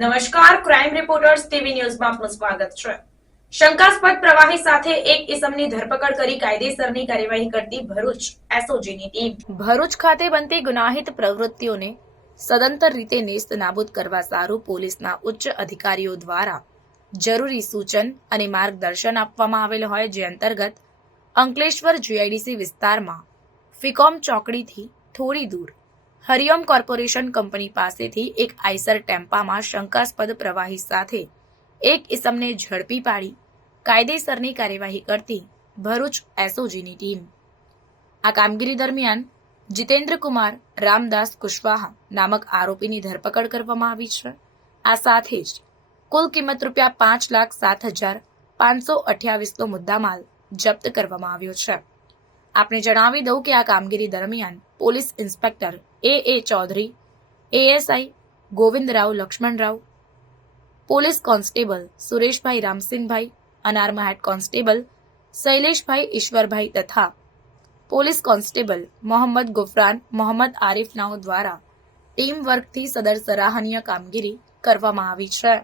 નમસ્કાર crime reporters TV ન્યૂઝમાં આપનું સ્વાગત છે. શંકાસ્પદ પ્રવાહી સાથે એક ઇસમની ધરપકડ કરી કાયદેસરની કાર્યવાહી કરતી ભરૂચ એસઓજીની ટીમ. ભરૂચ ખાતે બનતી ગુનાહિત પ્રવૃત્તિઓને સદંતર રીતે નેસ્ત નાબૂદ કરવા સારું પોલીસના ઉચ્ચ અધિકારીઓ દ્વારા જરૂરી સૂચન અને માર્ગદર્શન આપવામાં આવેલ હોય જે અંતર્ગત અંકલેશ્વર જીઆઈડીસી વિસ્તારમાં ફિકોમ ચોકડીથી થોડી દૂર હરિઓમ કોર્પોરેશન કંપની પાસેથી એક આઈસર ટેમ્પામાં શંકાસ્પદ પ્રવાહી સાથે એક ઇસમને ઝડપી પાડી, કાયદેસરની કાર્યવાહી કરતી ભરૂચ એસઓજીની ટીમ. આ કામગીરી દરમિયાન જીતેન્દ્ર કુમાર રામદાસ કુશવાહા નામક આરોપીની ધરપકડ કરવામાં આવી છે. આ સાથે જ કુલ કિંમત રૂપિયા પાંચ લાખ સાત હજાર પાંચસો અઠ્યાવીસનો મુદ્દામાલ જપ્ત કરવામાં આવ્યો છે. આપને જણાવી દઉં કે આ કામગીરી દરમિયાન police inspector A A Chaudhary ASI Govindrao Laxmanrao police constable Sureshbhai Ramsinhbhai અનારમાં head constable Shaileshbhai Ishwarbhai તથા પોલીસ કોન્સ્ટેબલ મોહમ્મદ ગુફરાન મોહમ્મદ આરિફ નાઓ દ્વારા ટીમ વર્કથી સદર સરાહનીય કામગીરી કરવામાં આવી છે